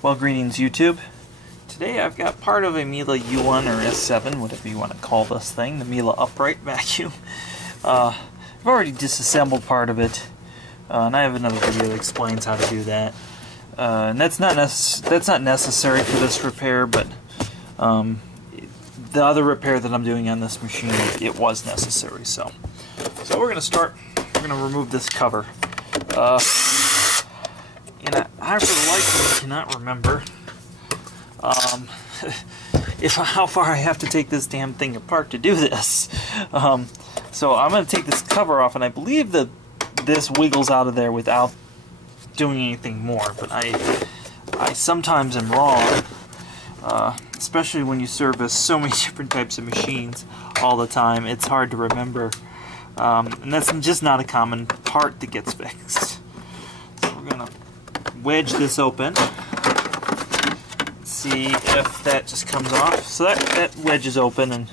Well, greetings YouTube. Today I've got part of a MIele U1 or S7, whatever you want to call this thing, the MIele upright vacuum. I've already disassembled part of it, and I have another video that explains how to do that. And that's not necessary for this repair, but the other repair that I'm doing on this machine, it was necessary. So we're going to start. We're going to remove this cover. And I for the life of me cannot remember how far I have to take this damn thing apart to do this. So I'm going to take this cover off, and I believe that this wiggles out of there without doing anything more. But I sometimes am wrong, especially when you service so many different types of machines all the time. It's hard to remember, and that's just not a common part that gets fixed. So we're going to wedge this open, see if that just comes off. So that wedge is open, and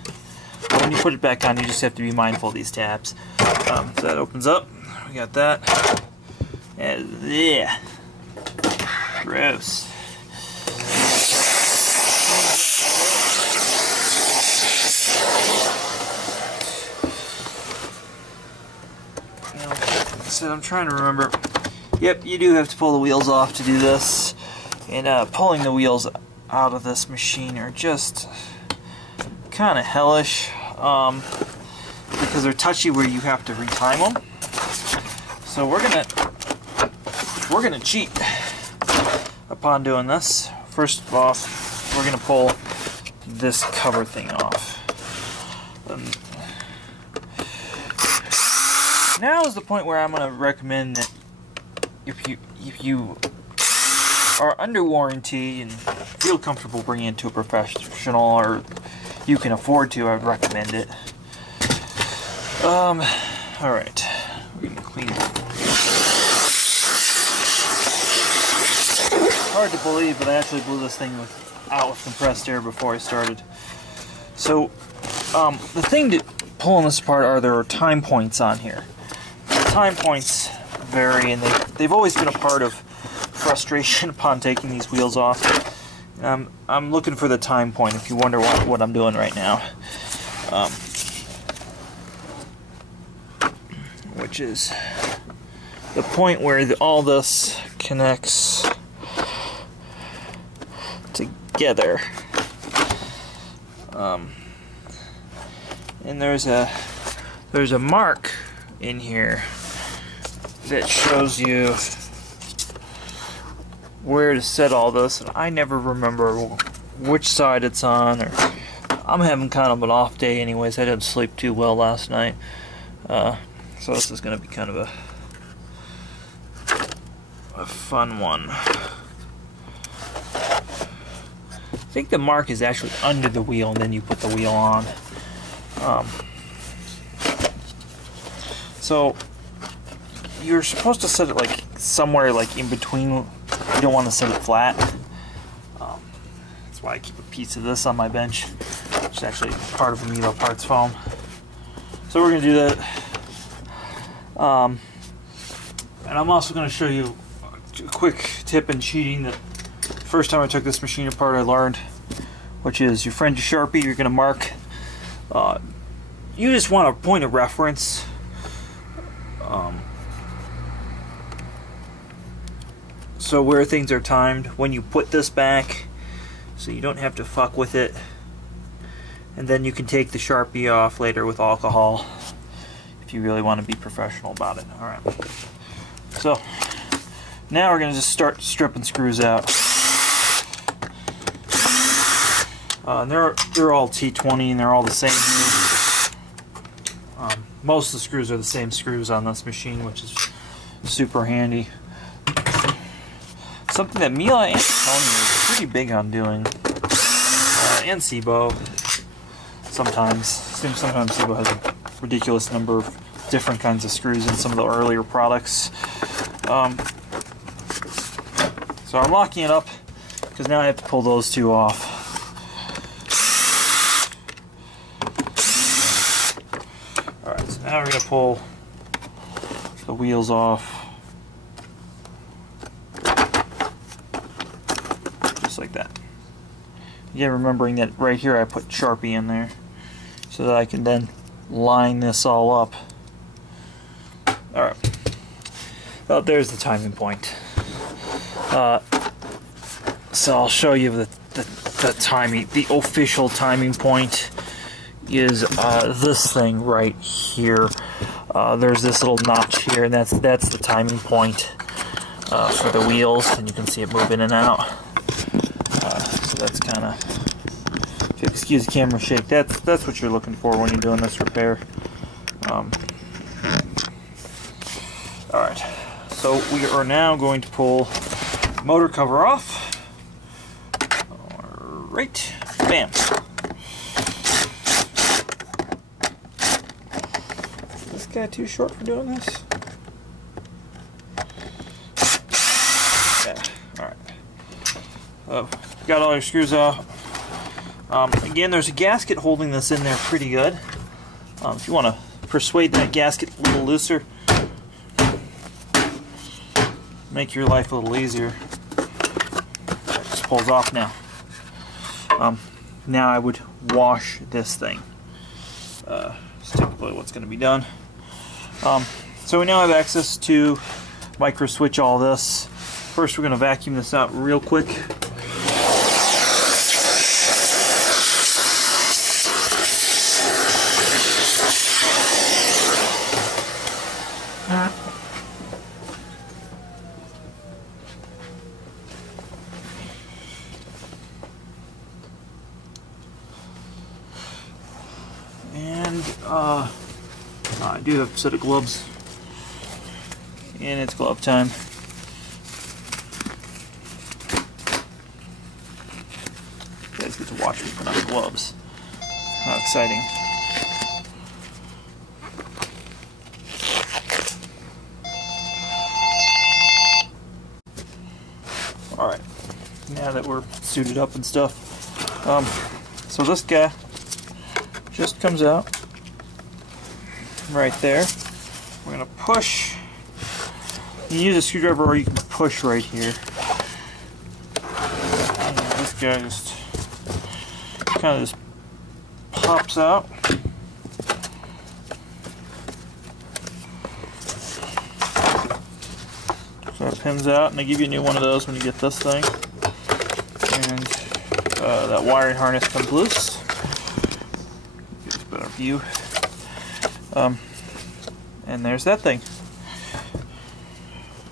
when you put it back on, you just have to be mindful of these tabs. So that opens up. We got that. And yeah, gross. So I'm trying to remember. Yep, you do have to pull the wheels off to do this, and pulling the wheels out of this machine are just kind of hellish, because they're touchy where you have to retime them. So we're gonna cheat upon doing this. First off, we're gonna pull this cover thing off. Now is the point where I'm gonna recommend that if you are under warranty and feel comfortable bringing it to a professional, or you can afford to, I would recommend it. Alright, we're gonna clean it. Hard to believe, but I actually blew this thing out with compressed air before I started. So, the thing to pulling this apart are there are time points on here. The time points vary, and they've always been a part of frustration upon taking these wheels off. I'm looking for the time point if you wonder what I'm doing right now, which is the point where all this connects together, and there's a mark in here that shows you where to set all this, and I never remember which side it's on, or I'm having kind of an off day anyways. I didn't sleep too well last night, so this is going to be kind of a fun one. I think the mark is actually under the wheel, and then you put the wheel on. So you're supposed to set it like somewhere like in between. You don't want to set it flat. That's why I keep a piece of this on my bench, which is actually part of the MIele parts foam. So we're going to do that. And I'm also going to show you a quick tip in cheating that first time I took this machine apart I learned, which is your friend Sharpie, you're going to mark. You just want a point of reference. So where things are timed when you put this back, so you don't have to fuck with it, and then you can take the Sharpie off later with alcohol if you really want to be professional about it. Alright, so now we're going to just start stripping screws out. They're all T20 and they're all the same here. Most of the screws are the same screws on this machine, which is super handy. Something that MIele and Sony is pretty big on doing, and Sebo sometimes. Sometimes Sebo has a ridiculous number of different kinds of screws in some of the earlier products. So I'm locking it up because now I have to pull those two off. Alright, so now we're going to pull the wheels off. just like that. Again, remembering that right here I put Sharpie in there so that I can then line this all up. Alright. Well, there's the timing point. So I'll show you the timing. The official timing point is this thing right here. There's this little notch here, and that's the timing point for the wheels, and you can see it move in and out. So that's kind of, if you excuse the camera shake, that's what you're looking for when you're doing this repair. Alright, so we are now going to pull the motor cover off. Alright, bam. Is this guy too short for doing this? Yeah, alright. Got all your screws off. Again, there's a gasket holding this in there pretty good. If you want to persuade that gasket a little looser, make your life a little easier. It just pulls off now. Now I would wash this thing. That's typically what's going to be done. So we now have access to micro switch all this. First, we're going to vacuum this out real quick. And I do have a set of gloves, and it's glove time. You guys get to watch me put on gloves. How exciting. Alright, now that we're suited up and stuff, so this guy just comes out right there. We're going to push. You can use a screwdriver or you can push right here. And this guy just kind of just pops out. So it pins out, and they give you a new one of those when you get this thing. And that wiring harness comes loose. Get a better view. And there's that thing.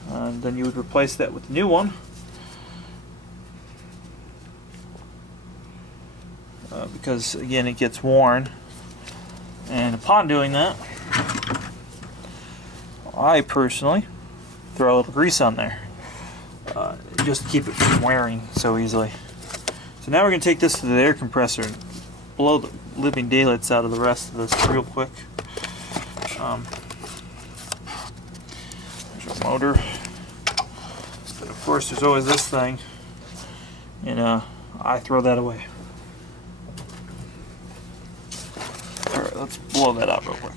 And then you would replace that with a new one. Because again, it gets worn. And upon doing that, I personally throw a little grease on there, just to keep it from wearing so easily. So now we're going to take this to the air compressor and blow the living daylights out of the rest of this real quick. There's our motor. But of course there's always this thing, and I throw that away. Alright, let's blow that out real quick.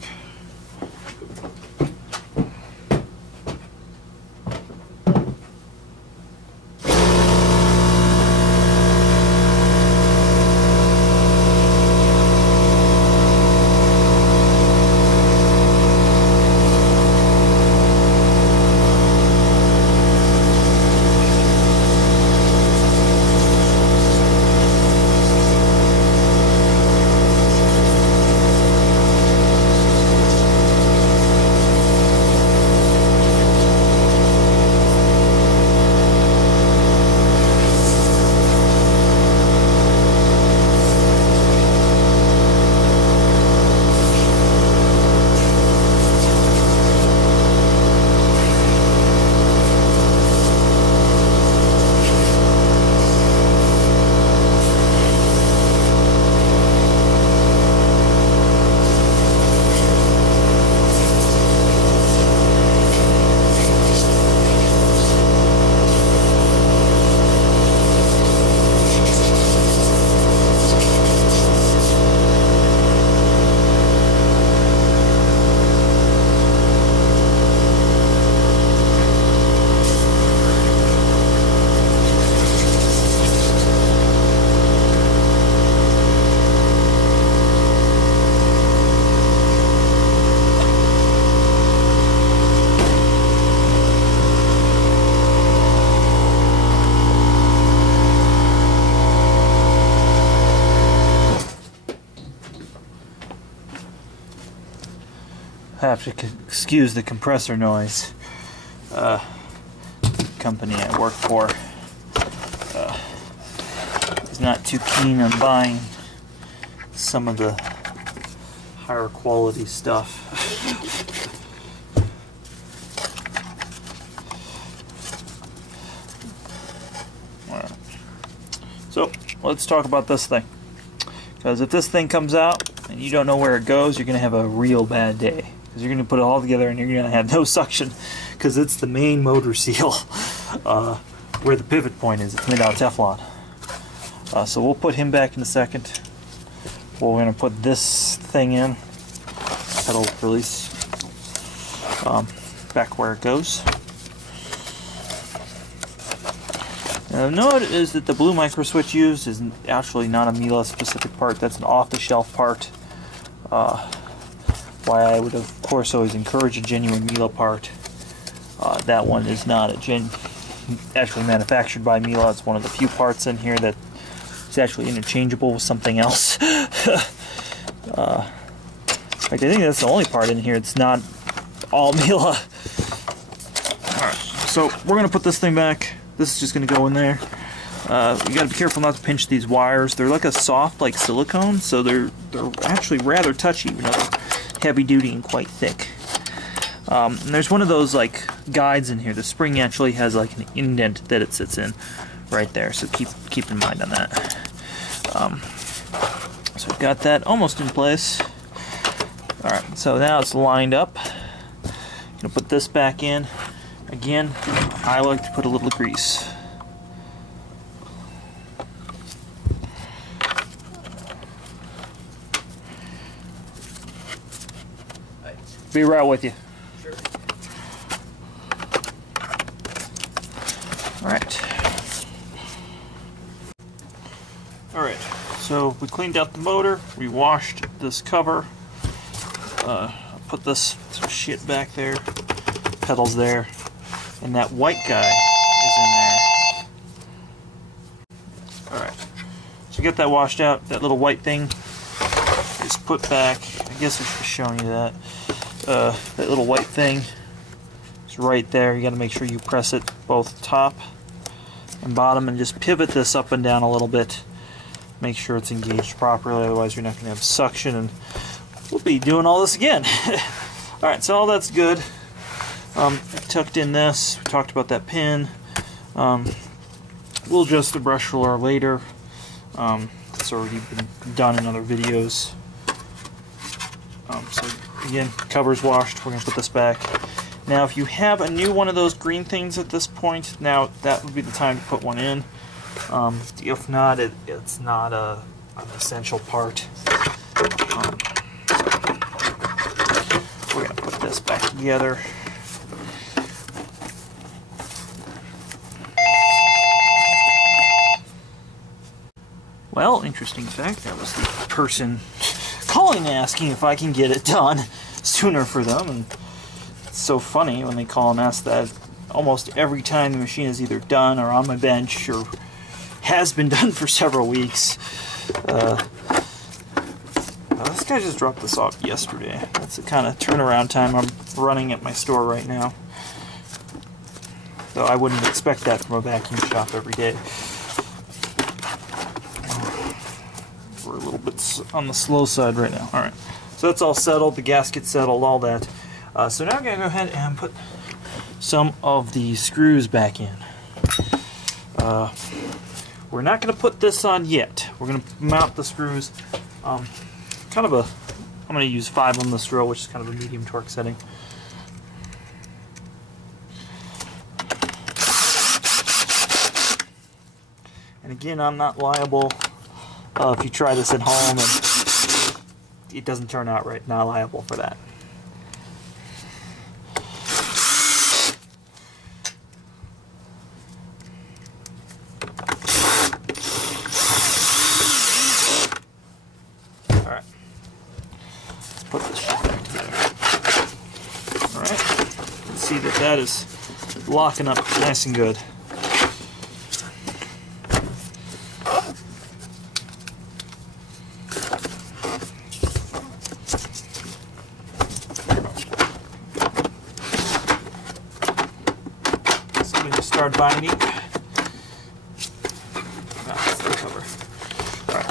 have to excuse the compressor noise. Company I work for is not too keen on buying some of the higher quality stuff. Alright. So let's talk about this thing. Because if this thing comes out and you don't know where it goes, you're going to have a real bad day. Because you're going to put it all together and you're going to have no suction. Because it's the main motor seal where the pivot point is. It's made out of Teflon. So we'll put him back in a second. We're going to put this thing in. Pedal release. Back where it goes. Now note is that the blue micro switch used is actually not a MIele specific part. That's an off-the-shelf part. Why I would of course always encourage a genuine MIele part. That one is not actually manufactured by MIele. It's one of the few parts in here that is actually interchangeable with something else. In fact, I think that's the only part in here that's not all MIele. Alright, so we're going to put this thing back. This is just going to go in there. You got to be careful not to pinch these wires. They're like a soft, like silicone, so they're actually rather touchy, even though they're heavy duty and quite thick. And there's one of those like guides in here. The spring actually has like an indent that it sits in right there, so keep in mind on that. So we've got that almost in place. All right, so now it's lined up. Gonna put this back in. Again, I like to put a little grease. Be right with you. Sure. Alright, so we cleaned out the motor, we washed this cover, put this shit back there, pedals there, and that white guy is in there. Alright, so get that washed out, that little white thing is put back. I guess I should have shown you that. That little white thing is right there. You got to make sure you press it both top and bottom and just pivot this up and down a little bit. Make sure it's engaged properly, otherwise you're not going to have suction and we'll be doing all this again. Alright, so all that's good. Tucked in this, we talked about that pin. We'll adjust the brush roller later. It's already been done in other videos. So again, cover's washed. We're going to put this back. Now if you have a new one of those green things at this point, now that would be the time to put one in. If not, it's not an essential part. We're going to put this back together. Well, interesting fact, that was the person calling asking if I can get it done sooner for them, and it's so funny when they call and ask that. Almost every time the machine is either done or on my bench or has been done for several weeks. This guy just dropped this off yesterday. That's the kind of turnaround time I'm running at my store right now. Though I wouldn't expect that from a vacuum shop every day. We're a little bit on the slow side right now. Alright, so that's all settled, the gasket's settled, all that. So now I'm going to go ahead and put some of the screws back in. We're not going to put this on yet. We're going to mount the screws. I'm going to use 5 on this drill, which is kind of a medium torque setting. And again, I'm not liable if you try this at home and it doesn't turn out right. Not liable for that. Alright. Let's put this shit back together. Alright. Let's see that is locking up nice and good.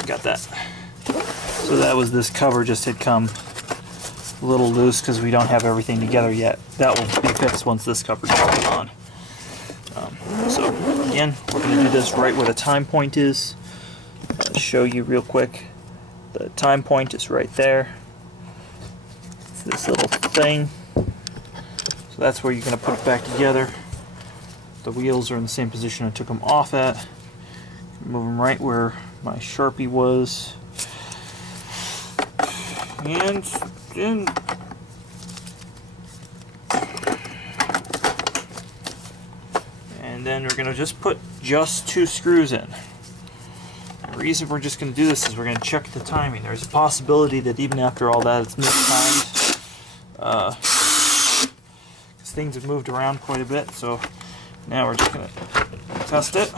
got that. So that was this cover just had come a little loose because we don't have everything together yet. That will be fixed once this cover goes on. So again, we're going to do this right where the time point is. I'll show you real quick. The time point is right there. It's this little thing. So that's where you're going to put it back together. The wheels are in the same position I took them off at. Move them right where my Sharpie was. And then we're going to just put just 2 screws in. The reason we're just going to do this is we're going to check the timing. There's a possibility that even after all that it's mistimed. Because things have moved around quite a bit, so now we're just going to test it.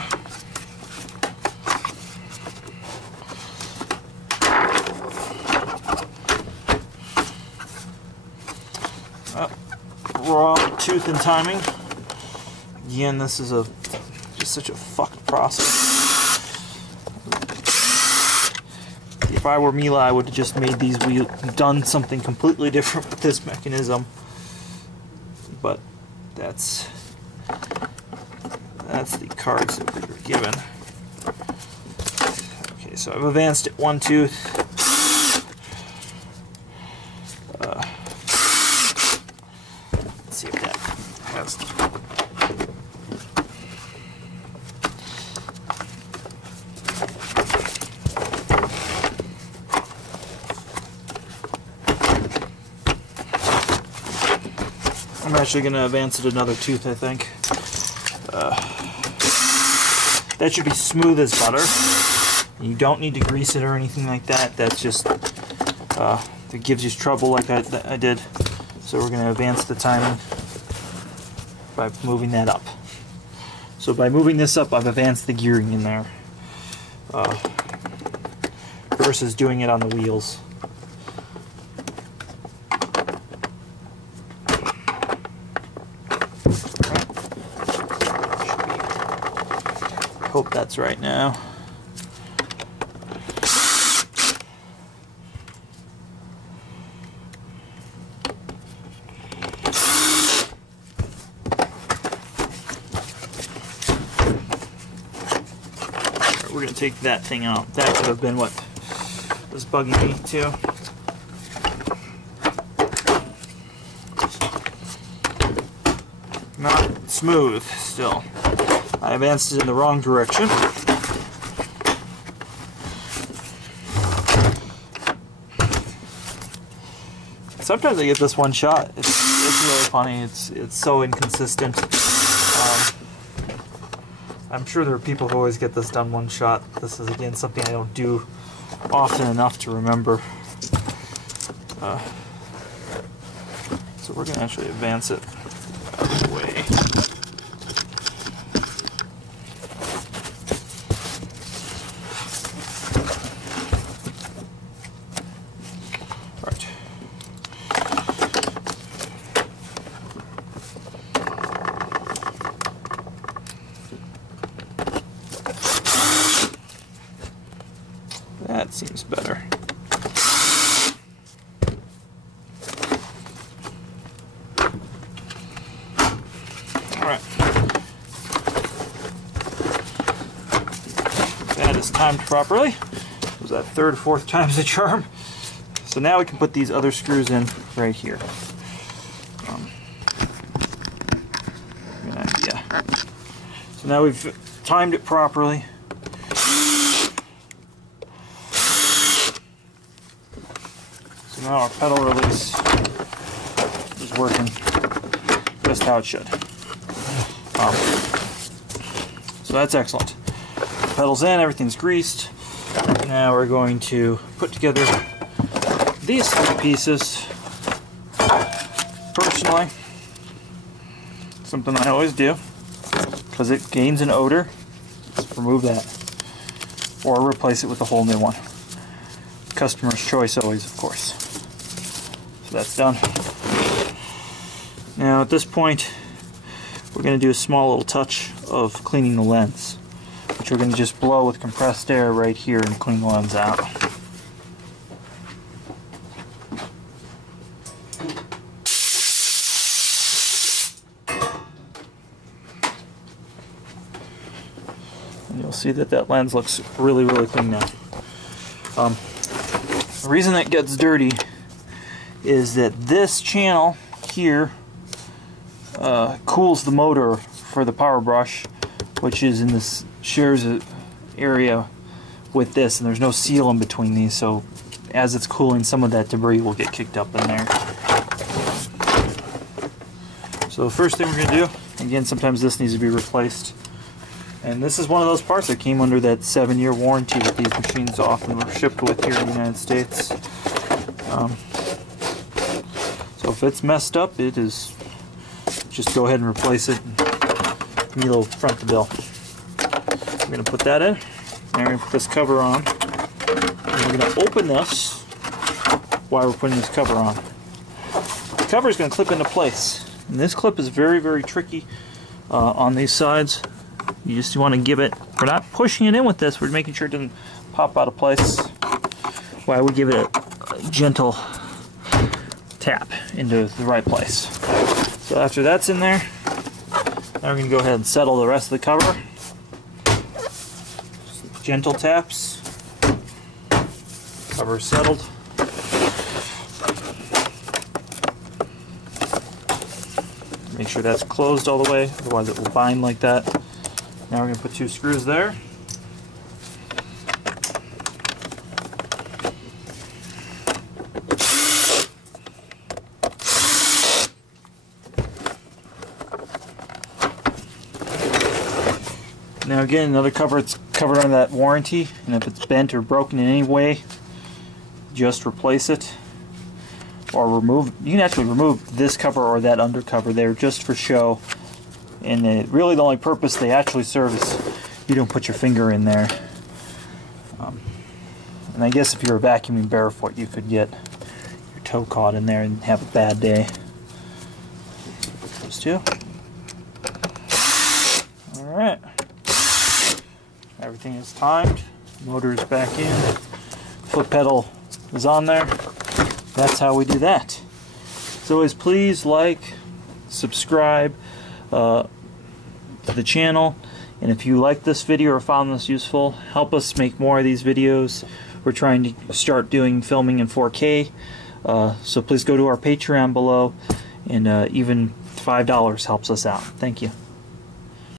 Raw tooth and timing. Again, this is just such a fucked process. If I were MIele, I would have just made these wheels, done something completely different with this mechanism. But that's the cards that we were given. Okay, so I've advanced it 1 tooth. Let's see if that has. I'm actually going to advance it another tooth, I think. That should be smooth as butter. You don't need to grease it or anything like that. That's just, it gives you trouble like I did. So we're going to advance the timing by moving that up. So by moving this up, I've advanced the gearing in there. Versus doing it on the wheels. Hope that's right now. Right, we're going to take that thing out. That could have been what was bugging me too. Not smooth still. I advanced it in the wrong direction. Sometimes I get this one shot. It's really funny. It's so inconsistent. I'm sure there are people who always get this done one shot. This is again something I don't do often enough to remember. So we're going to actually advance it out of the way. That seems better. Alright. That is timed properly. Was that 3rd or 4th time's the charm? So now we can put these other screws in right here. Good idea. So now we've timed it properly. Now our pedal release is working just how it should. So that's excellent. Pedal's in, everything's greased. Now we're going to put together these 3 pieces. Personally, something I always do, because it gains an odor, remove that. Or replace it with a whole new one. Customer's choice always, of course. So that's done. Now at this point, we're going to do a small little touch of cleaning the lens. which we're going to just blow with compressed air right here and clean the lens out. And you'll see that that lens looks really, really clean now. The reason that gets dirty is that this channel here cools the motor for the power brush, which is in this shares an area with this, and there's no seal in between these, so as it's cooling, some of that debris will get kicked up in there. So the first thing we're going to do, again, sometimes this needs to be replaced, and this is one of those parts that came under that 7-year warranty that these machines often were shipped with here in the United States. So if it's messed up, it is just go ahead and replace it. MIele front the bill. I'm going to put that in. Now we're going to put this cover on. And we're going to open this while we're putting this cover on. The cover is going to clip into place. And this clip is very, very tricky on these sides. You just want to give it, we're not pushing it in with this, we're making sure it doesn't pop out of place. Why we give it a gentle tap into the right place. So after that's in there, now we're going to go ahead and settle the rest of the cover. Just gentle taps. Cover settled. Make sure that's closed all the way, otherwise it will bind like that. Now we're going to put 2 screws there. Now again, another cover, it's covered under that warranty, and if it's bent or broken in any way, just replace it. Or remove, you can actually remove this cover or that undercover there just for show. And really the only purpose they actually serve is you don't put your finger in there. And I guess if you were vacuuming barefoot, you could get your toe caught in there and have a bad day. Those two. Alright. Everything is timed. Motor is back in. Foot pedal is on there. That's how we do that. As always, please like, subscribe to the channel, and if you like this video or found this useful, help us make more of these videos. We're trying to start doing filming in 4K, so please go to our Patreon below, and even $5 helps us out. Thank you.